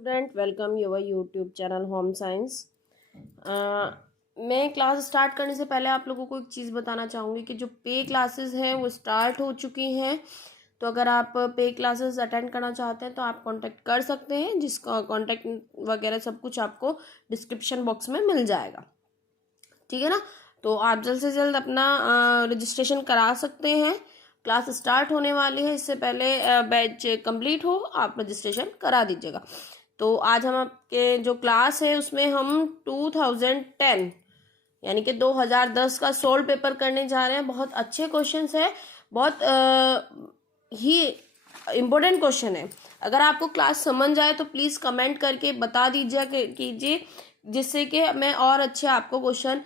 Student welcome your YouTube channel home science. मैं class start करने से पहले आप लोगों को एक चीज़ बताना चाहूँगी कि जो पे क्लासेस हैं वो स्टार्ट हो चुकी हैं। तो अगर आप पे क्लासेस अटेंड करना चाहते हैं तो आप कांटेक्ट कर सकते हैं, जिसका कांटेक्ट वगैरह सब कुछ आपको डिस्क्रिप्शन बॉक्स में मिल जाएगा। ठीक है ना। तो आप जल्द से जल्द अपना रजिस्ट्रेशन करा सकते हैं। क्लास स्टार्ट होने वाली है, इससे पहले बैच कंप्लीट हो आप रजिस्ट्रेशन करा दीजिएगा। तो आज हम आपके जो क्लास है उसमें हम 2010 यानी कि 2010 का सोल्व पेपर करने जा रहे हैं। बहुत अच्छे क्वेश्चंस है, बहुत ही इम्पोर्टेंट क्वेश्चन है। अगर आपको क्लास समझ आए तो प्लीज़ कमेंट करके बता दीजिए कीजिए, जिससे कि मैं और अच्छे आपको क्वेश्चन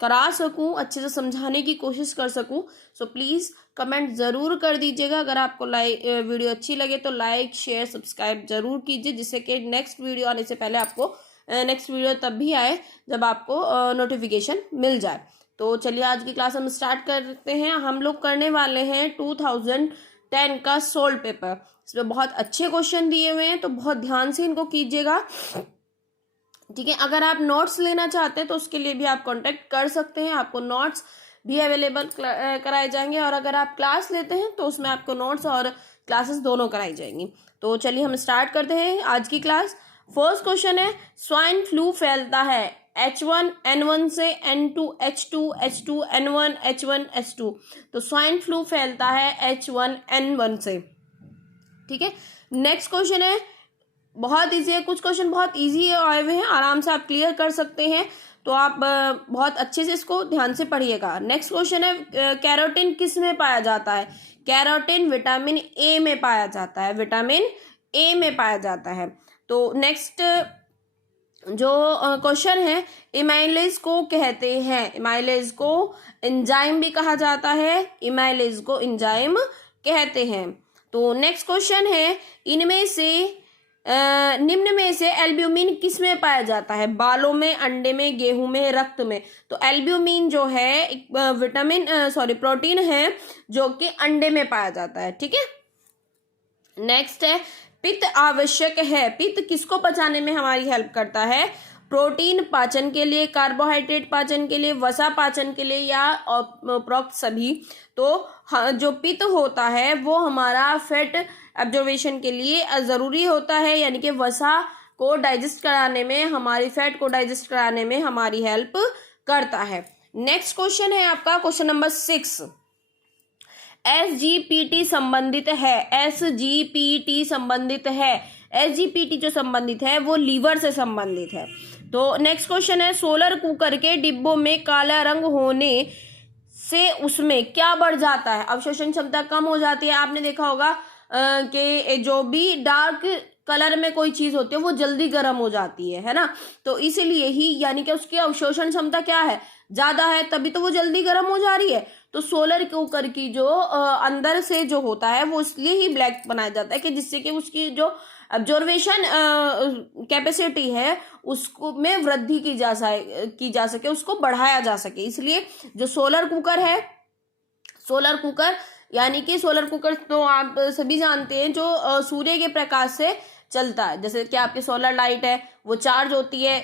करा सकूं, अच्छे से समझाने की कोशिश कर सकूं। सो प्लीज़ कमेंट ज़रूर कर दीजिएगा। अगर आपको वीडियो अच्छी लगे तो लाइक शेयर सब्सक्राइब ज़रूर कीजिए, जिससे कि नेक्स्ट वीडियो आने से पहले आपको नेक्स्ट वीडियो तब भी आए जब आपको नोटिफिकेशन मिल जाए। तो चलिए आज की क्लास हम स्टार्ट करते हैं। हम लोग करने वाले हैं 2010 का सोल्व पेपर। इसमें बहुत अच्छे क्वेश्चन दिए हुए हैं, तो बहुत ध्यान से इनको कीजिएगा। ठीक है। अगर आप नोट्स लेना चाहते हैं तो उसके लिए भी आप कांटेक्ट कर सकते हैं, आपको नोट्स भी अवेलेबल कराए जाएंगे। और अगर आप क्लास लेते हैं तो उसमें आपको नोट्स और क्लासेस दोनों कराई जाएंगी। तो चलिए हम स्टार्ट करते हैं आज की क्लास। फर्स्ट क्वेश्चन है, स्वाइन फ्लू फैलता है H1N1 से, N2 H2 H2 N1 H1 H2। तो स्वाइन फ्लू फैलता है H1N1 से। ठीक है। नेक्स्ट क्वेश्चन है, बहुत इजी है, कुछ क्वेश्चन बहुत इजी आए हुए हैं, आराम से आप क्लियर कर सकते हैं। तो आप बहुत अच्छे से इसको ध्यान से पढ़िएगा। नेक्स्ट क्वेश्चन है, कैरोटीन किस में पाया जाता है? कैरोटीन विटामिन ए में पाया जाता है, विटामिन ए में पाया जाता है। तो नेक्स्ट जो क्वेश्चन है, इमाइलेज को कहते हैं, इमाइलेज को एंजाइम भी कहा जाता है, इमाइलेज को एंजाइम कहते हैं। तो नेक्स्ट क्वेश्चन है, इनमें से निम्न में से एल्ब्यूमिन किस में पाया जाता है? बालों में, अंडे में, गेहूं में, रक्त में। तो एल्ब्यूमिन जो है एक प्रोटीन है जो कि अंडे में पाया जाता है। ठीक है। नेक्स्ट है, पित्त आवश्यक है। पित्त किसको पचाने में हमारी हेल्प करता है? प्रोटीन पाचन के लिए, कार्बोहाइड्रेट पाचन के लिए, वसा पाचन के लिए, या उपरोक्त सभी। तो जो पित्त होता है वो हमारा फैट एब्जॉर्प्शन के लिए ज़रूरी होता है, यानी कि वसा को डाइजेस्ट कराने में, हमारी फैट को डाइजेस्ट कराने में हमारी हेल्प करता है। नेक्स्ट क्वेश्चन है आपका क्वेश्चन नंबर 6, SGPT संबंधित है, SGPT संबंधित है। SGPT जो संबंधित है वो लीवर से संबंधित है। तो नेक्स्ट क्वेश्चन है, सोलर कुकर के डिब्बों में काला रंग होने से उसमें क्या बढ़ जाता है? अवशोषण क्षमता कम हो जाती है। आपने देखा होगा कि जो भी डार्क कलर में कोई चीज होती है वो जल्दी गर्म हो जाती है ना। तो इसीलिए ही, यानी कि उसकी अवशोषण क्षमता क्या है? ज्यादा है, तभी तो वो जल्दी गर्म हो जा रही है। तो सोलर कुकर की जो अंदर से जो होता है वो इसलिए ही ब्लैक बनाया जाता है कि जिससे कि उसकी जो ऑब्जर्वेशन कैपेसिटी है उसको में वृद्धि की जा सके, उसको बढ़ाया जा सके। इसलिए जो सोलर कुकर है, सोलर कुकर यानी कि सोलर कुकर तो आप सभी जानते हैं जो सूर्य के प्रकाश से चलता है। जैसे कि आपकी सोलर लाइट है वो चार्ज होती है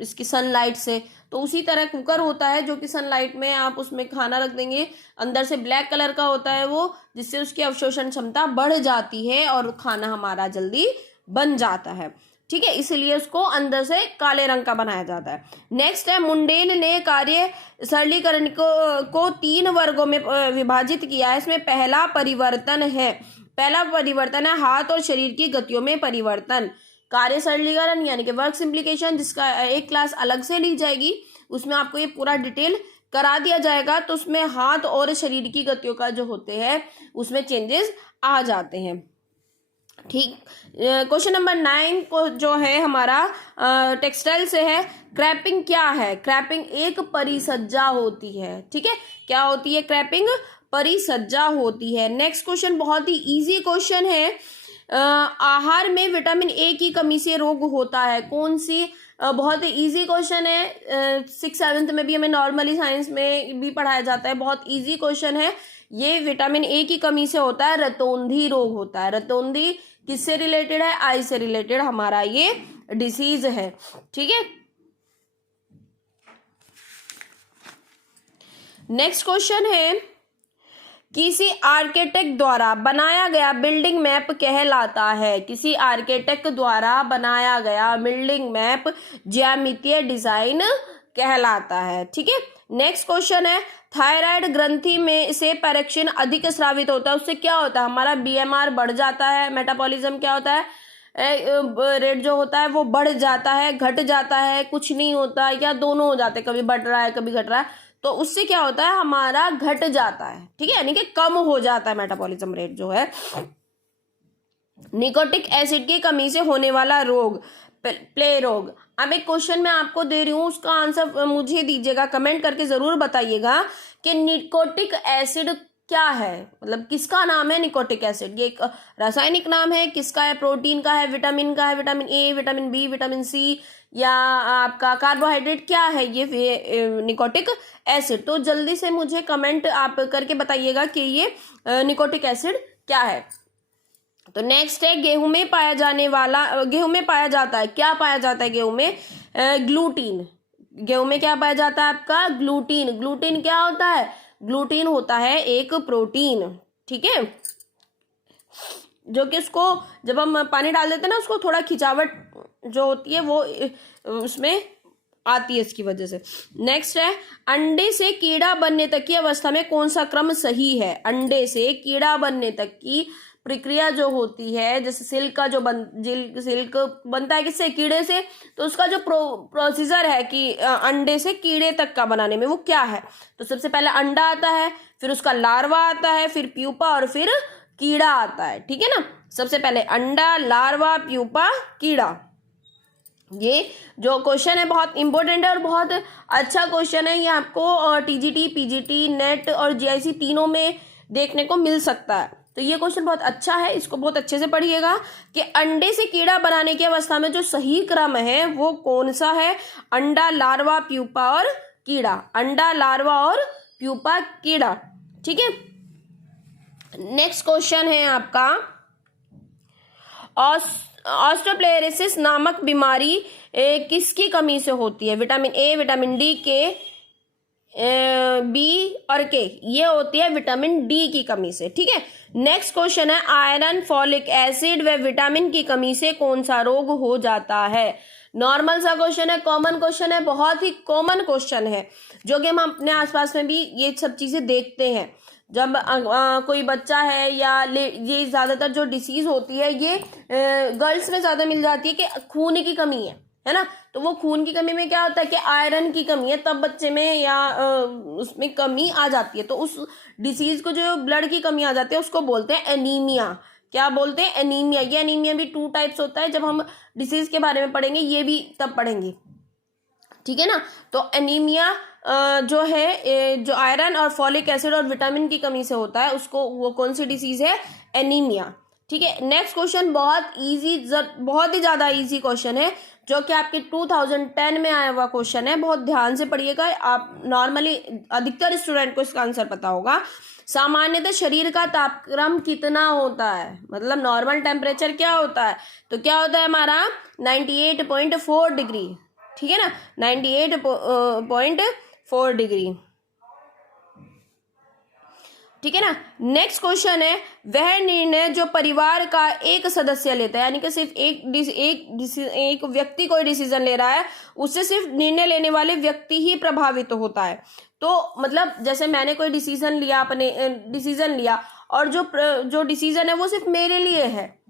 इसकी सनलाइट से, तो उसी तरह कुकर होता है जो कि सनलाइट में आप उसमें खाना रख देंगे, अंदर से ब्लैक कलर का होता है वो, जिससे उसकी अवशोषण क्षमता बढ़ जाती है और खाना हमारा जल्दी बन जाता है। ठीक है। इसलिए उसको अंदर से काले रंग का बनाया जाता है। नेक्स्ट है, मुंडेल ने कार्य सरलीकरण को 3 वर्गों में विभाजित किया है। इसमें पहला परिवर्तन है हाथ और शरीर की गतियों में परिवर्तन। कार्य सरलीकरण यानी कि वर्क सिंप्लीकेशन, जिसका एक क्लास अलग से ली जाएगी, उसमें आपको ये पूरा डिटेल करा दिया जाएगा। तो उसमें हाथ और शरीर की गतियों का जो होते हैं उसमें चेंजेस आ जाते हैं। ठीक। क्वेश्चन नंबर 9 को जो है हमारा टेक्सटाइल से है। क्रैपिंग क्या है? क्रैपिंग एक परिसज्जा होती है। ठीक है। क्या होती है? क्रैपिंग परिसज्जा होती है। नेक्स्ट क्वेश्चन बहुत ही इजी क्वेश्चन है, आहार में विटामिन ए की कमी से रोग होता है, कौन सी? बहुत ही इजी क्वेश्चन है, 6th 7th में भी हमें नॉर्मली साइंस में भी पढ़ाया जाता है। बहुत इजी क्वेश्चन है ये विटामिन ए की कमी से होता है, रतौंधी रोग होता है। रतौंधी किससे रिलेटेड है? आई से रिलेटेड हमारा ये डिसीज है। ठीक है, नेक्स्ट क्वेश्चन है, किसी आर्किटेक्ट द्वारा बनाया गया बिल्डिंग मैप कहलाता है। किसी आर्किटेक्ट द्वारा बनाया गया बिल्डिंग मैप ज्यामितीय डिजाइन कहलाता है। ठीक है, नेक्स्ट क्वेश्चन है, थायराइड ग्रंथि में से पेरेक्सिन अधिक स्रावित होता है, उससे क्या होता है? हमारा बीएमआर बढ़ जाता है, मेटाबॉलिज्म क्या होता है, रेट जो होता है वो बढ़ जाता है, घट जाता है, कुछ नहीं होता, या दोनों हो जाते हैं, कभी बढ़ रहा है कभी घट रहा है, तो उससे क्या होता है? हमारा घट जाता है। ठीक है, यानी कि कम हो जाता है मेटाबॉलिज्म रेट जो है। निकोटिक एसिड की कमी से होने वाला रोग, प्ले रोग। अब एक क्वेश्चन मैं आपको दे रही हूँ, उसका आंसर मुझे दीजिएगा, कमेंट करके जरूर बताइएगा कि निकोटिक एसिड क्या है, मतलब किसका नाम है निकोटिक एसिड? ये एक रासायनिक नाम है, किसका है? प्रोटीन का है, विटामिन का है, vitamin A, vitamin B, vitamin C, या आपका कार्बोहाइड्रेट, क्या है ये निकोटिक एसिड? तो जल्दी से मुझे कमेंट आप करके बताइएगा कि ये निकोटिक एसिड क्या है। तो नेक्स्ट है, गेहूं में पाया जाता है, क्या पाया जाता है गेहूं में? ग्लूटीन। गेहूं में क्या पाया जाता है आपका? ग्लूटीन। ग्लूटीन क्या होता है? ग्लूटीन होता है एक प्रोटीन। ठीक है, जो कि उसको जब हम पानी डाल देते हैं ना, उसको थोड़ा खिंचावट जो होती है वो उसमें आती है इसकी वजह से। नेक्स्ट है, अंडे से कीड़ा बनने तक की अवस्था में कौन सा क्रम सही है? अंडे से कीड़ा बनने तक की प्रक्रिया जो होती है, जैसे सिल्क का जो सिल्क बनता है किससे? कीड़े से, तो उसका जो प्रोसीजर है कि अंडे से कीड़े तक का बनाने में, वो क्या है? तो सबसे पहले अंडा आता है, फिर उसका लार्वा आता है, फिर प्यूपा, और फिर कीड़ा आता है। ठीक है ना, सबसे पहले अंडा, लार्वा, प्यूपा, कीड़ा। ये जो क्वेश्चन है बहुत इंपॉर्टेंट है और बहुत अच्छा क्वेश्चन है। ये आपको टीजीटी, पीजीटी, नेट और जीआईसी तीनों में देखने को मिल सकता है। तो ये क्वेश्चन बहुत अच्छा है, इसको बहुत अच्छे से पढ़िएगा कि अंडे से कीड़ा बनाने की अवस्था में जो सही क्रम है वो कौन सा है? अंडा, लार्वा, प्यूपा और कीड़ा। अंडा, लार्वा और प्यूपा, कीड़ा। ठीक है, नेक्स्ट क्वेश्चन है आपका, ऑस्टियोप्लेरिसिस नामक बीमारी किसकी कमी से होती है? विटामिन ए, विटामिन डी, के, बी और के, ये होती है विटामिन डी की कमी से। ठीक है, नेक्स्ट क्वेश्चन है, आयरन, फॉलिक एसिड व विटामिन की कमी से कौन सा रोग हो जाता है? नॉर्मल सा क्वेश्चन है, कॉमन क्वेश्चन है, बहुत ही कॉमन क्वेश्चन है, जो कि हम अपने आसपास में भी ये सब चीजें देखते हैं। जब कोई बच्चा है या ये ज्यादातर जो डिसीज होती है ये गर्ल्स में ज्यादा मिल जाती है कि खून की कमी है ना, तो वो खून की कमी में क्या होता है कि आयरन की कमी है, तब बच्चे में या उसमें कमी आ जाती है। तो उस डिसीज को जो ब्लड की कमी आ जाती है उसको बोलते हैं एनीमिया। क्या बोलते हैं? एनीमिया। ये एनीमिया भी 2 टाइप्स होता है, जब हम डिसीज के बारे में पढ़ेंगे ये भी तब पढ़ेंगे। ठीक है ना, तो एनीमिया जो है जो आयरन और फॉलिक एसिड और विटामिन की कमी से होता है, उसको वो कौन सी डिसीज है? एनीमिया। ठीक है, नेक्स्ट क्वेश्चन बहुत इजी, बहुत ही ज्यादा इजी क्वेश्चन है, जो कि आपके 2010 में आया हुआ क्वेश्चन है। बहुत ध्यान से पढ़िएगा, आप नॉर्मली अधिकतर स्टूडेंट को इसका आंसर पता होगा। सामान्यतः शरीर का तापक्रम कितना होता है? मतलब नॉर्मल टेम्परेचर क्या होता है? तो क्या होता है हमारा 98.4 डिग्री। ठीक है ना, 98.4 डिग्री। ठीक है ना, नेक्स्ट क्वेश्चन है, वह निर्णय जो परिवार का एक सदस्य लेता है, यानी कि सिर्फ एक व्यक्ति कोई डिसीजन ले रहा है, उससे सिर्फ निर्णय लेने वाले व्यक्ति ही प्रभावित होता है। तो मतलब जैसे मैंने कोई डिसीजन लिया और जो डिसीजन है वो सिर्फ मेरे लिए है,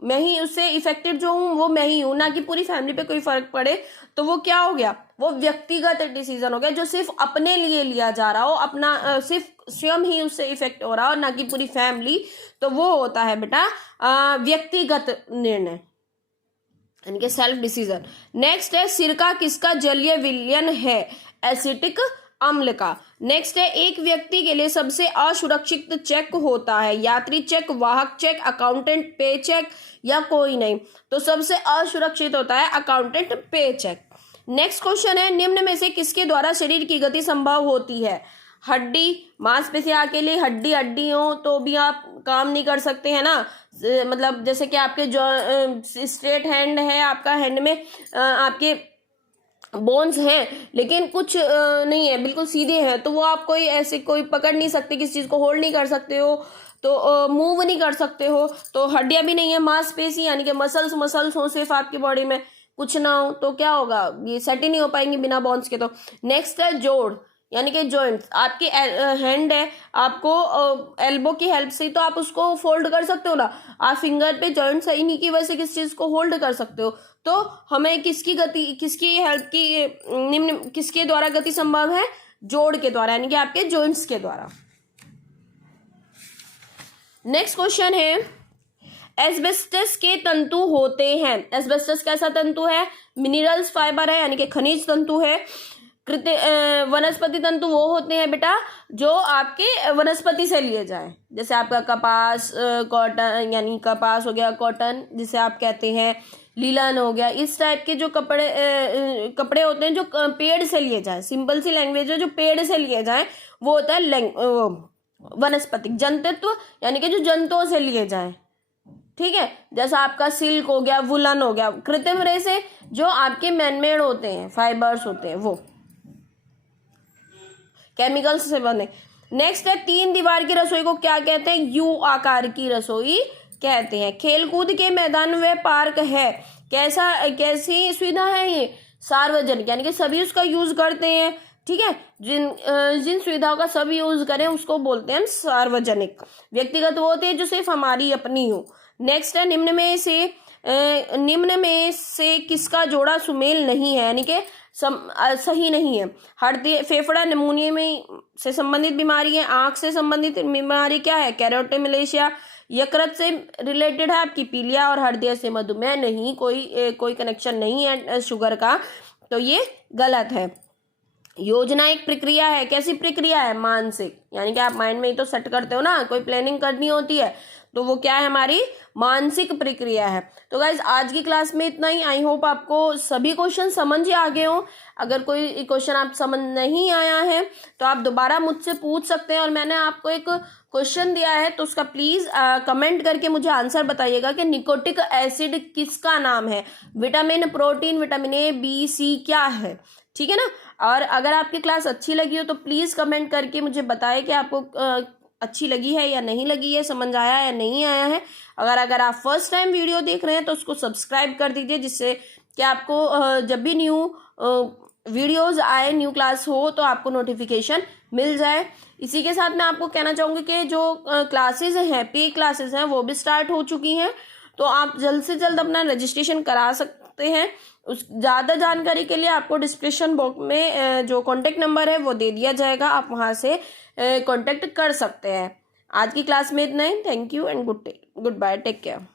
मैं ही उससे इफेक्टेड जो हूँ वो मैं ही हूँ, ना कि पूरी फैमिली पे कोई फर्क पड़े, तो वो क्या हो गया? वो व्यक्तिगत डिसीजन हो गया, जो सिर्फ अपने लिए लिया जा रहा हो, अपना सिर्फ स्वयं ही उससे इफेक्ट हो रहा हो, ना कि पूरी फैमिली। तो वो होता है बेटा व्यक्तिगत निर्णय, यानी कि सेल्फ डिसीजन। नेक्स्ट है, सिरका किसका जलीय विलयन है? एसिटिक अम्ल का। नेक्स्ट है, एक व्यक्ति के लिए सबसे असुरक्षित चेक होता है? यात्री चेक, वाहक चेक, अकाउंटेंट पे चेक, या कोई नहीं? तो सबसे असुरक्षित होता है अकाउंटेंट पे चेक। नेक्स्ट क्वेश्चन है, निम्न में से किसके द्वारा शरीर की गति संभव होती है? हड्डी, मांसपेशियां अकेले हड्डी हड्डी हो तो भी आप काम नहीं कर सकते हैं ना। मतलब जैसे कि आपके जो स्ट्रेट हैंड है, आपका हैंड में आपके बोन्स हैं लेकिन कुछ नहीं है, बिल्कुल सीधे हैं, तो वो आप कोई ऐसे कोई पकड़ नहीं सकते, किसी चीज़ को होल्ड नहीं कर सकते हो, तो मूव नहीं कर सकते हो। तो हड्डियां भी नहीं है, मांसपेशी यानी कि मसल्स हो सिर्फ आपकी बॉडी में, कुछ ना हो तो क्या होगा, ये सेट ही नहीं हो पाएंगे बिना बोन्स के। तो नेक्स्ट है जोड़ यानी कि जॉइंट्स। आपकी हैंड है, आपको एल्बो की हेल्प से तो आप उसको फोल्ड कर सकते हो ना, आप फिंगर पे जॉइंट्स है, इन्हीं की वजह से किस चीज़ को होल्ड कर सकते हो। तो हमें किसकी हेल्प की निम्न किसके द्वारा गति संभव है, जोड़ के द्वारा यानी कि आपके जॉइंट्स के द्वारा। नेक्स्ट क्वेश्चन है, एस्बेस्टस के तंतु होते हैं। एस्बेस्टस कैसा तंतु है, मिनरल्स फाइबर है यानी कि खनिज तंतु है। वनस्पति तंतु वो होते हैं बेटा जो आपके वनस्पति से लिए जाए, जैसे आपका कपास, कॉटन यानी कपास हो गया, कॉटन जिसे आप कहते हैं, लीलन हो गया, इस टाइप के जो कपड़े होते हैं जो पेड़ से लिए जाए। सिंपल सी लैंग्वेज है, जो पेड़ से लिए जाए वो होता है वनस्पतिक। जंतुत्व यानी कि जो जंतुओं से लिए जाए, ठीक है, जैसा आपका सिल्क हो गया, वुलन हो गया। कृत्रिम रेशे जो आपके मैनमेड होते हैं, फाइबर्स होते हैं, वो केमिकल्स से बने। नेक्स्ट है, 3 दीवार की रसोई को क्या कहते हैं, यू आकार की रसोई कहते हैं। खेलकूद के मैदान व पार्क है, कैसी सुविधा है ये, सार्वजनिक यानी कि सभी उसका यूज करते हैं, ठीक है। जिन सुविधाओं का सभी यूज करें उसको बोलते हैं सार्वजनिक। व्यक्तिगत वो होती है जो सिर्फ हमारी अपनी हो। नेक्स्ट है, निम्न में से किसका जोड़ा सुमेल नहीं है यानी कि सही नहीं है। हृदय, फेफड़ा, निमोनिया में से संबंधित बीमारी है। आंख से संबंधित बीमारी क्या है, कैरोटिमलेशिया। यकृत से रिलेटेड है आपकी पीलिया, और हृदय से मधुमेह नहीं, कोई कनेक्शन नहीं है शुगर का, तो ये गलत है। योजना एक प्रक्रिया है, कैसी प्रक्रिया है, मानसिक यानी कि आप माइंड में ही तो सेट करते हो ना, कोई प्लानिंग करनी होती है तो वो क्या है, हमारी मानसिक प्रक्रिया है। तो गाइज आज की क्लास में इतना ही। आई होप आपको सभी क्वेश्चन समझ आ गए हो। अगर कोई क्वेश्चन आप समझ नहीं आया है तो आप दोबारा मुझसे पूछ सकते हैं, और मैंने आपको एक क्वेश्चन दिया है तो उसका प्लीज कमेंट करके मुझे आंसर बताइएगा कि निकोटिक एसिड किसका नाम है। Vitamin, protein, vitamin A, B, C क्या है, ठीक है ना। और अगर आपकी क्लास अच्छी लगी हो तो प्लीज कमेंट करके मुझे बताएं कि आपको अच्छी लगी है या नहीं लगी है, समझ आया या नहीं आया है। अगर आप फर्स्ट टाइम वीडियो देख रहे हैं तो उसको सब्सक्राइब कर दीजिए, जिससे कि आपको जब भी न्यू वीडियोस आए, न्यू क्लास हो तो आपको नोटिफिकेशन मिल जाए। इसी के साथ मैं आपको कहना चाहूँगी कि जो क्लासेस हैं, पे क्लासेस हैं, वो भी स्टार्ट हो चुकी हैं, तो आप जल्द से जल्द अपना रजिस्ट्रेशन करा सकते हैं। उस ज़्यादा जानकारी के लिए आपको डिस्क्रिप्शन बॉक्स में जो कॉन्टेक्ट नंबर है वो दे दिया जाएगा, आप वहाँ से कॉन्टेक्ट कर सकते हैं। आज की क्लास में इतना ही। Thank you and goodbye, take care.